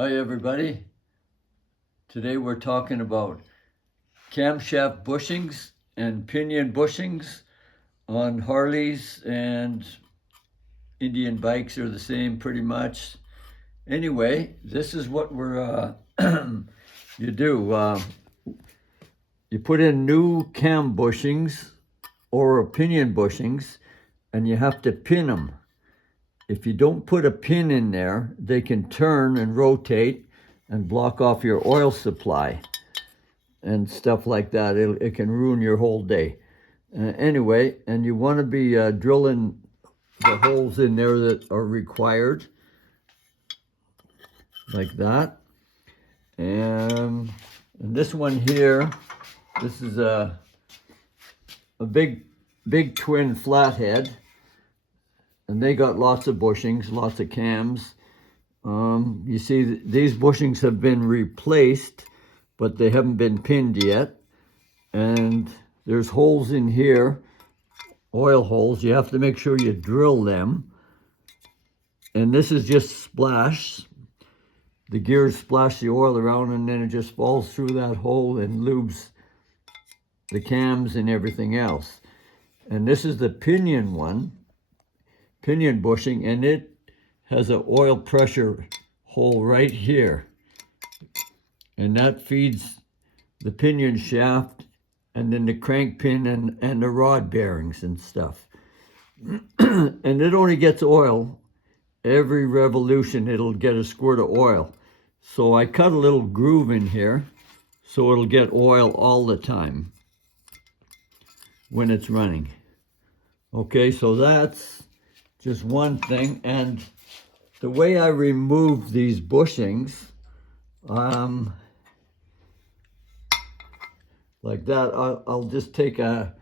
Hi everybody. Today we're talking about camshaft bushings and pinion bushings on Harleys, and Indian bikes are the same pretty much. Anyway, this is what we're you do. You put in new cam bushings or pinion bushings, and you have to pin them. If you don't put a pin in there, they can turn and rotate and block off your oil supply and stuff like that. It can ruin your whole day. Anyway, and you want to be drilling the holes in there that are required, like that. And this one here, this is a big twin flathead. And they got lots of bushings, lots of cams. You see, these bushings have been replaced, but they haven't been pinned yet. And there's holes in here, oil holes. You have to make sure you drill them. And this is just splash. The gears splash the oil around, and then it just falls through that hole and lubes the cams and everything else. And this is the pinion one. Pinion bushing, and it has an oil pressure hole right here, and that feeds the pinion shaft and then the crank pin and the rod bearings and stuff. And it only gets oil every revolution. It'll get a squirt of oil, so I cut a little groove in here so it'll get oil all the time when it's running. Okay, so that's just one thing. And the way I remove these bushings, like that, I'll just take a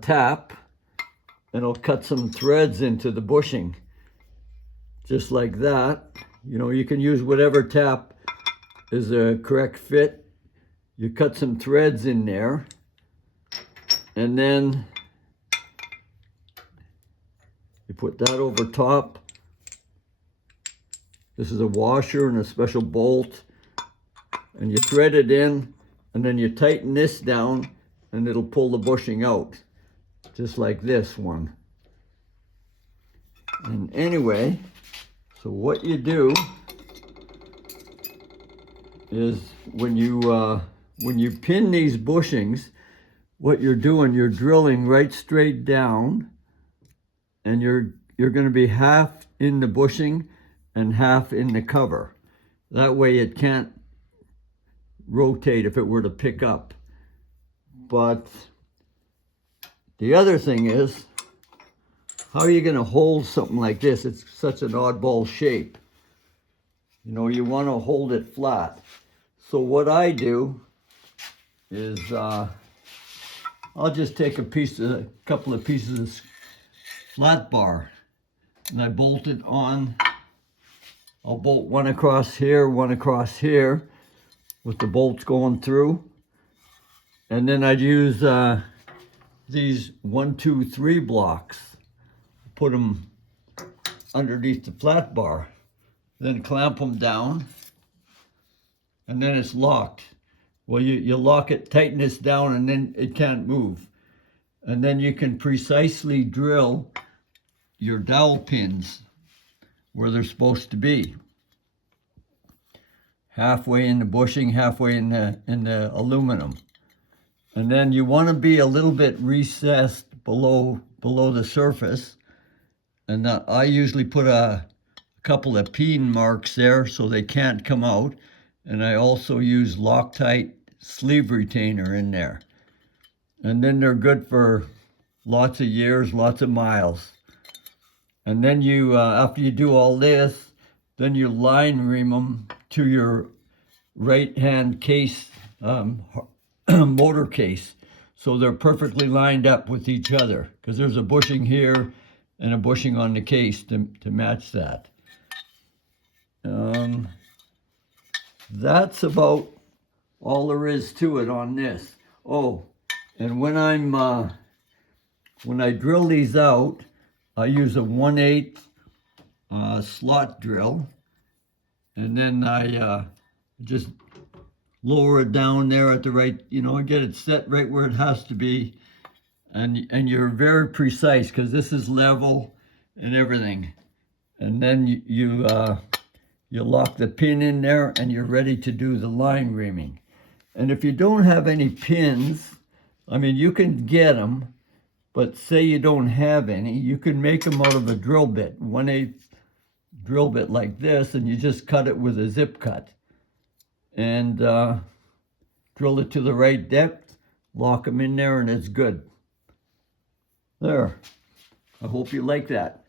tap and I'll cut some threads into the bushing, just like that. You know, you can use whatever tap is a correct fit. You cut some threads in there, and then you put that over top. This is a washer and a special bolt, and you thread it in, and then you tighten this down and it'll pull the bushing out, just like this one. And anyway, so what you do is when you pin these bushings, what you're doing, you're drilling right straight down, and you're going to be half in the bushing and half in the cover. That way it can't rotate if it were to pick up. But the other thing is, how are you going to hold something like this? It's such an oddball shape. You know, you want to hold it flat. So what I do is I'll just take a couple of pieces of flat bar, and I bolt it on. I'll bolt one across here with the bolts going through, and then I'd use these 1, 2, 3 blocks, put them underneath the flat bar, then clamp them down, and then it's locked. Well, you lock it, tighten this down, and then it can't move. And then you can precisely drill your dowel pins where they're supposed to be. Halfway in the bushing, halfway in the aluminum. And then you want to be a little bit recessed below the surface. And I usually put a couple of peen marks there so they can't come out. And I also use Loctite sleeve retainer in there. And then they're good for lots of years, lots of miles. And then you, after you do all this, then you line ream them to your right-hand case, motor case. So they're perfectly lined up with each other, because there's a bushing here and a bushing on the case to match that. That's about all there is to it on this. Oh, and when I drill these out, I use a 1/8 slot drill, and then I just lower it down there at the right, I get it set right where it has to be. And you're very precise because this is level and everything. And then you lock the pin in there and you're ready to do the line reaming. And if you don't have any pins, I mean, you can get them, but say you don't have any, you can make them out of a drill bit, 1/8 drill bit like this, and you just cut it with a zip cut. And drill it to the right depth, lock them in there, and it's good. There. I hope you like that.